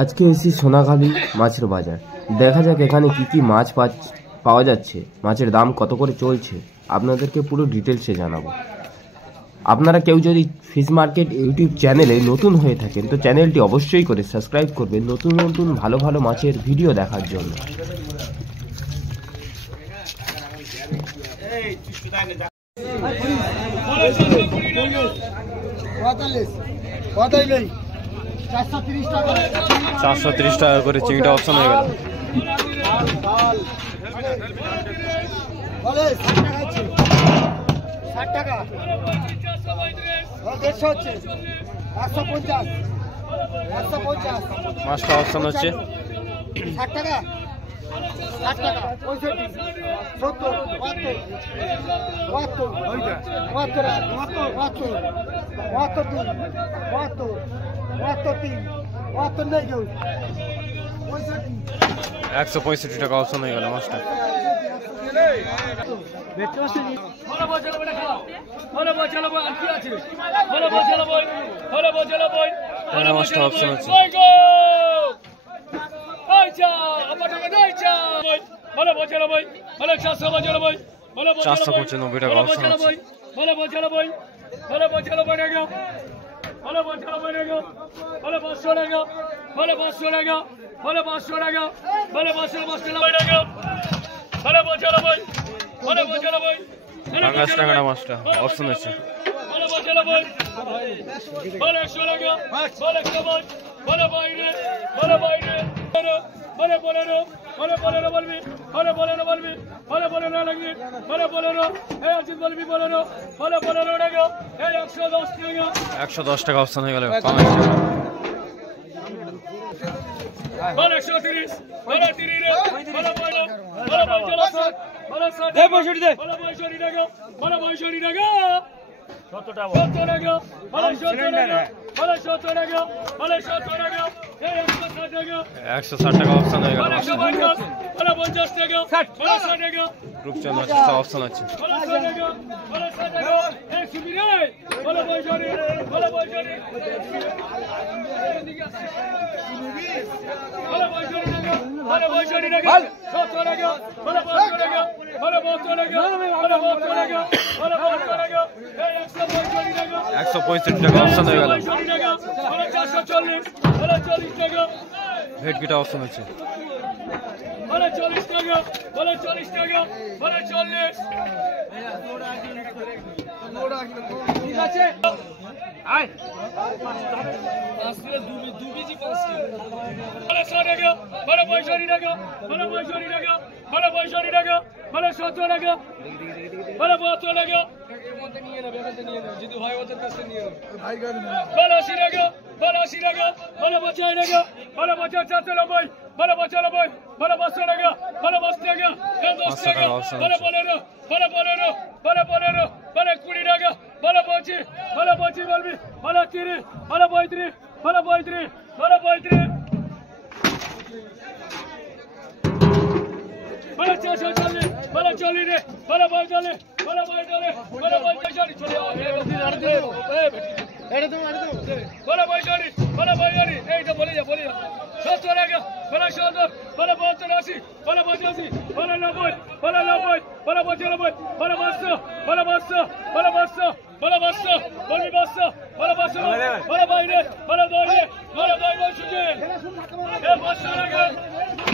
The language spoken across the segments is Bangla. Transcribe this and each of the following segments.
আজকে এসি সোনাখালি মাছের বাজার। দেখা যাক এখানে কি কি মাছ পাওয়া যাচ্ছে, মাছের দাম কত করে চলছে, আপনাদেরকে পুরো ডিটেলসে জানাবো। আপনারা কেউ যদি ফিশ মার্কেট ইউটিউব চ্যানেলে নতুন হয়ে থাকেন তো চ্যানেলটি অবশ্যই করে সাবস্ক্রাইব করবেন নতুন নতুন ভালো ভালো মাছের ভিডিও দেখার জন্য। $430 করে চিংড়িটা অপশন হয়ে গেল। মাছটা অপশন হচ্ছে 60 টাকা 65 70 72 165 টাকা অপশন হয়ে গেল মাছটা। মাছটা অপশন হচ্ছে 495 টাকা অপশন হচ্ছে। পাঙ্গাস টাকাটা মাছটা অপশন হচ্ছে। $110 টাকা অপশন হয়ে গেল। 160 টাকা অপশন হয়ে গেল। রূপচাঁদ মাছটা অপশন আছে। $165 টাকা অপশন হয়ে গেল। ভেটকিটা অপশন হচ্ছে।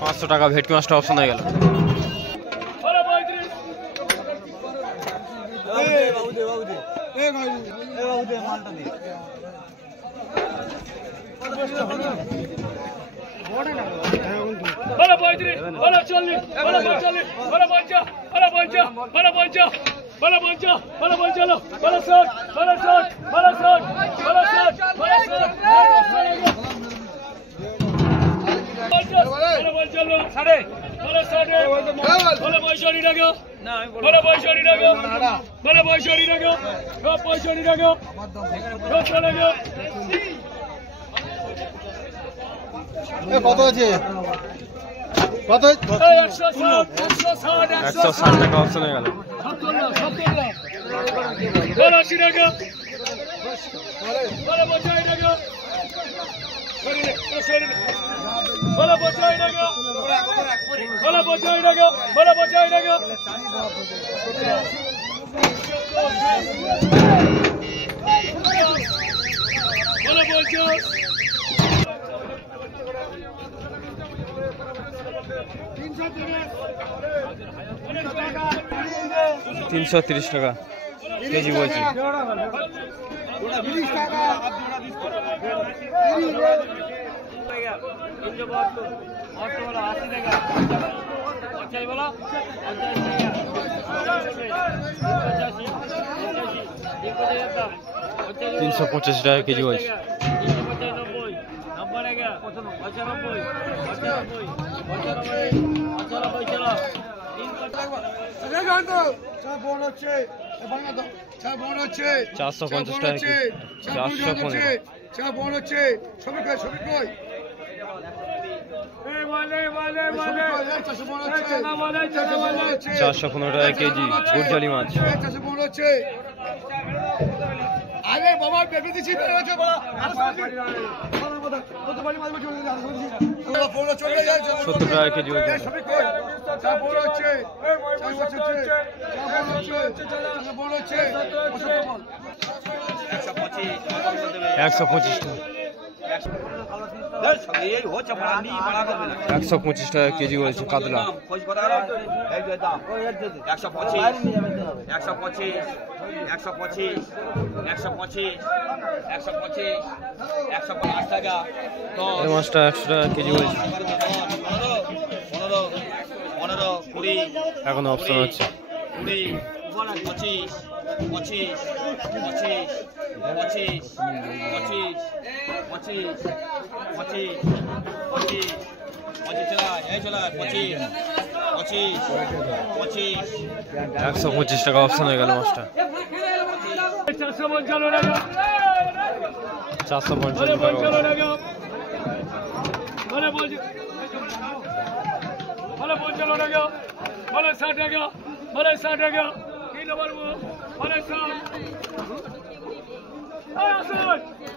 $500 টাকা ভেটকি মাছটা অপশন হয়ে গেল। কত আছে? কত 160 টাকা অপশন হয়ে গেল। 80 টাকা বলে 50 টাকা বলে 50 টাকা বলে 50 টাকা বলে 50 টাকা বলে 330 টাকা কেজি বলছি। 30 টাকা তিনশো 85 টাকা কেজি বলছি। 450 টাকা কেজি। 415 415 টাকা কেজি গুড়জালি মাছ। আরে বাবা পেপে দিছি বের হচ্ছে বাবা 70 টাকা কেজি বলছি। 125 টাকা। 125 টাকা কেজি বলছে কাতলা। 125 টাকা এই মাছটা 100 টাকা কেজি বলছে। 15 20 এখন অপশন হচ্ছে 20 25 25 25 25 25 25 25 চলা এই চলা 25 25 25 125 টাকা অপশন হয়ে গেল মাছটা। 455 টাকা 455 বলে টাকা 55 টাকা বলে 55 টাকা বলে 60 টাকা বলে 60 টাকা কি নম্বর বলে 60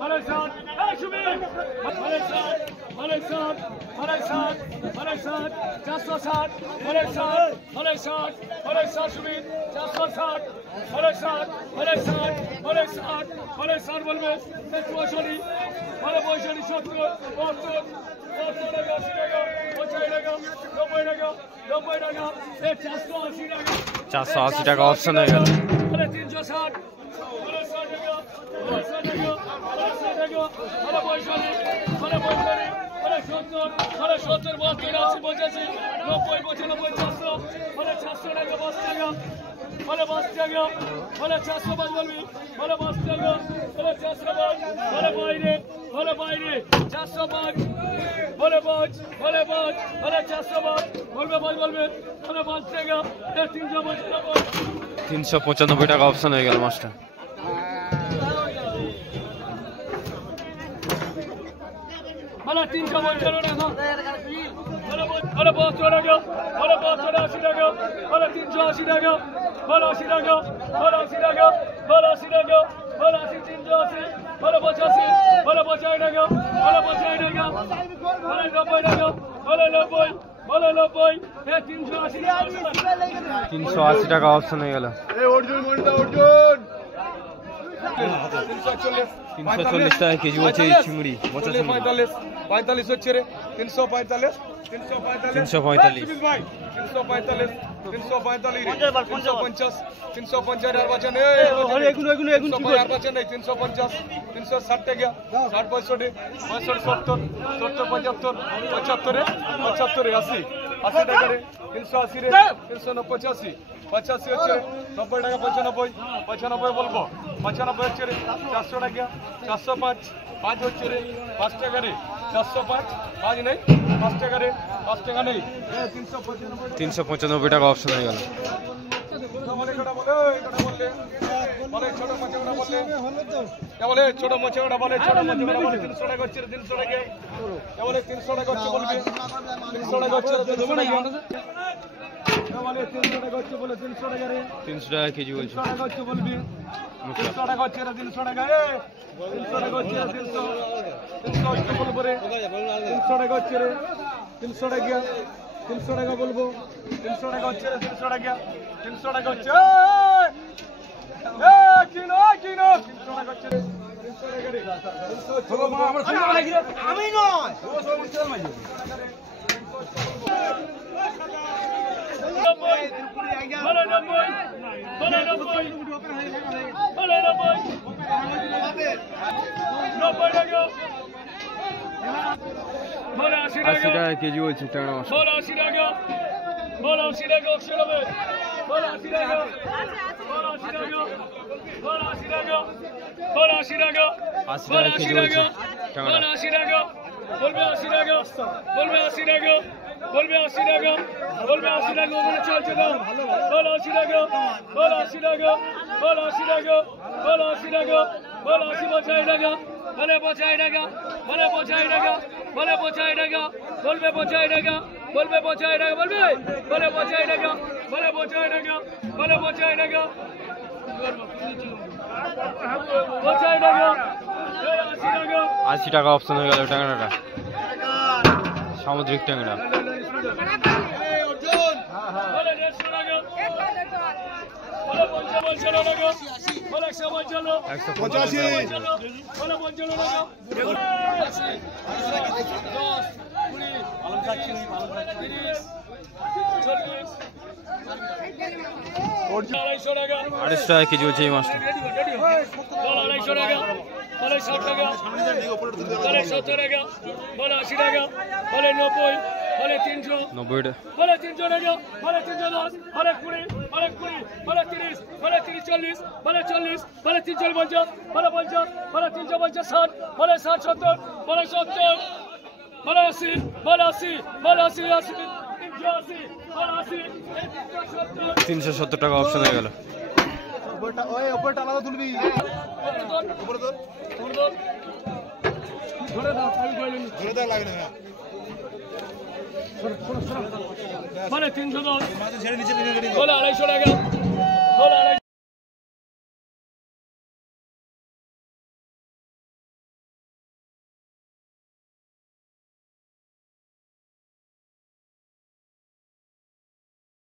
বলে 60 এই শুনি বলে 60 বলে 60 বলে 60 বলে 60 460 বলে 60 বলে 60 বলে 60 শুনি 460 বলে 60 বলে 60 বলে 60 বলে 60 বলবে 64 বলে 65 70 72 টাকা 80 টাকা 85 টাকা 90 টাকা 90 টাকা 480 টাকা 480 টাকা অপশন হয়ে গেল। বলে 360 বলে 60 টাকা বলে 60 টাকা বলে 60 টাকা বলে 65 বলে 65 বলে 70 বলে 70 72 80 85 90 95 400 বলে 400 টাকা 50 টাকা বলে 50 টাকা বলে 405 বলবি বলে 50 টাকা বলে 405 বলে বাইরে বলে বাইরে 405 বলে 5 বলে 5 বলে 405 বলবে 5 বলবে বলে 5 টাকা 395 395 টাকা অপশন হয়ে গেল মাছটা। বলে 355 টাকা বলে 72 টাকা বলে 80 টাকা বলে 380 টাকা বলে 80 টাকা বলে 80 টাকা বলে 80 টাকা বলে 80 380 বলে 85 বলে 85 টাকা বলে 85 টাকা বলে 90 টাকা বলে 90 বলে 90 380 380 টাকা অপশন হয়ে গেল। অর্জুন মন্ডা অর্জুন 340 টাকা কেজি বলছে এই চিংড়ি। 45 45 হচ্ছে রে 345 345 345 ভাই 345 345 350 350 আর বাঁচা নেই এগুলো আর বাঁচা নেই 350 360 টাকা 60 65 65 70 70 75 75 80 80 টাকা রে 380 রে 385 85 হচ্ছে 90 টাকা 95 95 বলবো 95 হচ্ছে রে 400 টাকা 405 5 হচ্ছে রে 5 টাকা রে 405 5 নেই 5 টাকা রে 5 টাকা নেই 395 টাকা অপশন হয়ে গেল। বলে ছোট মাছ বলে বলে ছোট মোচে ওটা বলে ছোট মোচে ওটা বলে 300 টাকা হচ্ছে 300 টাকা বলে 300 টাকা হচ্ছে বলবি 300 টাকা হচ্ছে 300 টাকা বলে 300 টাকা হচ্ছে বলে 300 টাকা রে 300 টাকা কেজি বলছে 300 টাকা হচ্ছে বলবি 300 টাকা হচ্ছে 300 টাকা রে 300 টাকা হচ্ছে 300 হচ্ছে বলবো রে 300 টাকা হচ্ছে রে 300 টাকা 300 টাকা বলবো 300 টাকা হচ্ছে রে 300 টাকা 300 টাকা হচ্ছে কিনো 300 টাকা হচ্ছে রে 300 টাকা রে 300 আমি নয় আশি টাকা কেজি বলছে ট্যাংরা মাছ 80 টাকা 80 টাকা 80 টাকা 80 টাকা 80 টাকা 80 টাকা 80 টাকা 80 টাকা কেজি বলছে ট্যাংরা 80 টাকা বলবে 80 টাকা বলবে 80 টাকা বলবে 80 টাকা বলবে 80 টাকা ওখানে চলছে না বল 80 টাকা বল 80 টাকা বল 80 টাকা বল 80 টাকা বল 80 পঁচাশি টাকা বলে 85 টাকা বলে 85 টাকা বলে 85 টাকা বলবে 85 টাকা বলবে 85 টাকা বলবে বলে 85 টাকা বলে 85 টাকা বলে 85 টাকা 85 টাকা 80 টাকা 80 টাকা অপশন হয়ে গেল ট্যাংরাটা সামুদ্রিক ট্যাংরা বলে 150 টাকা বলে 55 টাকা বলে 155 185 বলে 55 টাকা 250 টাকা 250 টাকা কেজি বলছে এই মাছটা বলে 250 টাকা বলে 60 টাকা বলে 70 টাকা বলে 80 টাকা বলে 90 বলে 300 90 টাকা বলে 300 টাকা বলে 310 বলে 20 বলে 20 বলে 30 বলে 30 40 বলে 40 বলে 350 বলে 50 বলে 350 60 বলে 60 70 বলে 70 বলে 80 বলে 80 বলে 80 80 380 বলে 80 370 টাকা অপশন হয়ে গেল উপরটা আলাদা তুলবি ধরে দাও আমি কইলেন ধরে দেখ লাগে না বলে 310 মাঝে ছেড়ে নিচে বলে 250 টাকা বলে